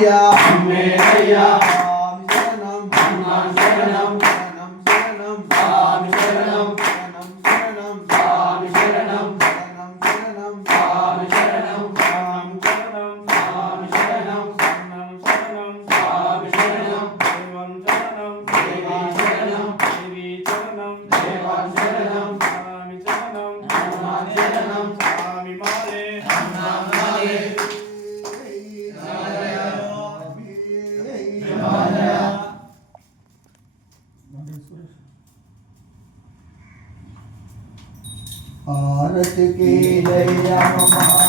అయ్యా అమ్మే అయ్యా స్వామి శరణం స్వామి శరణం స్వామి శరణం స్వామి శరణం స్వామి శరణం స్వామి శరణం స్వామి శరణం స్వామి శరణం దేవి శరణం దేవాన్ శరణం స్వామి శరణం మాలే ఆరతికి దయ్యమ్మ